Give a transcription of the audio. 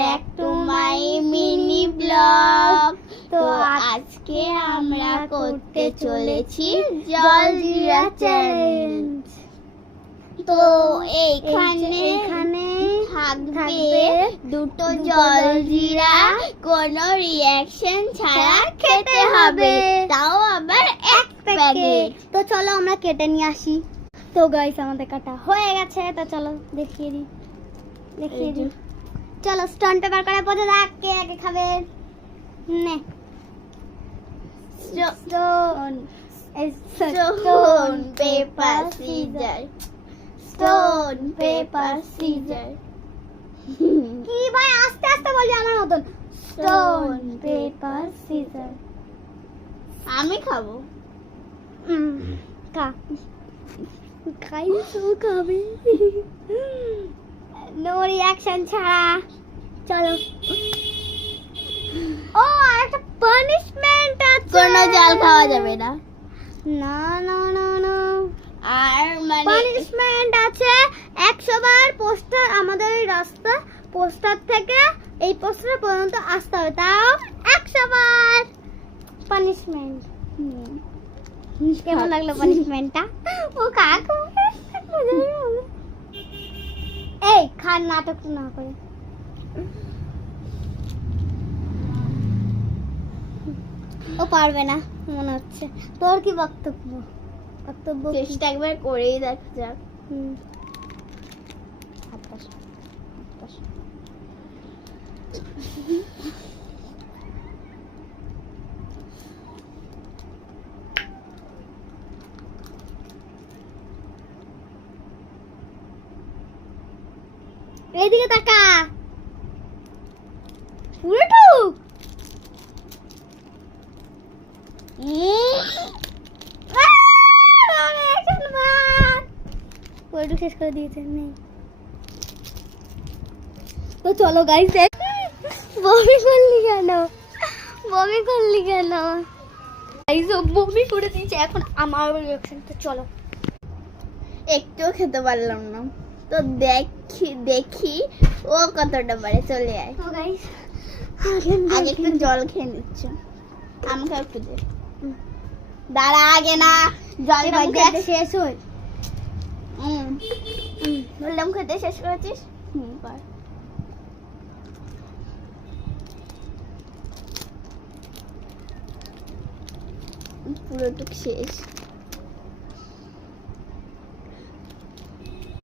Back to my mini blog. তো আজকে আমরা করতে চলেছি জলজিরা চ্যালেঞ্জ। তো এইখানে থাকবে দুটো জলজিরা, কোনো রিঅ্যাকশন ছাড়া খেতে হবে, তাও আবার এক প্যাকেট। তো চলো আমরা কেটে নিয়ে আসি। তো গাইস আমাদের কাটা হয়ে গেছে, তো চলো দেখিয়ে দিই। চলো স্টোন পেপার করে পড়ে দেখ কে আগে খাবে। নে stone paper scissor, stone paper scissor. কি ভাই আস্তে আস্তে বলবি আমার মতন। Stone paper scissor. আমি খাবো। খাইছো খাবে নো রিঅ্যাকশন ছাড়া। চলো। ও আর একটা পানিশমেন্ট আছে, কোনো জল খাওয়া যাবে না। না না না না আর মানে পানিশমেন্ট আছে 100 বার পোস্টার, আমাদের এই রাস্তা পোস্টার থেকে এই পোস্টার পর্যন্ত আসতে হবে, তাও 100 বার পানিশমেন্ট। কেমন লাগলো পানিশমেন্টটা? ও কাকু এই খান নাটক না করে। ও পারবে না মনে হচ্ছে। তোর কি বক্তব্য? চেষ্টা একবার করেই দেখ যাক। এইদিকে তাকা, পুরোটু পুরোটু শেষ করে দিয়েছে। তো চলো গাইস, বমি করলি কেন? গাইস ও বমি করে দিয়েছে, এখন আমার রিঅ্যাকশন। তো চলো। একটুও খেতে পারলাম না, তো দেখি ও কতটা পারে। চলে আয়। তো গাইস আগে একটু জল খেয়ে নিচ্ছ, আমাকে একটু দে। দাঁড়া, আগে না জল দেখ শেষ হয়। বললাম খেতে শেষ করেছিস। পুরোটুক শেষ।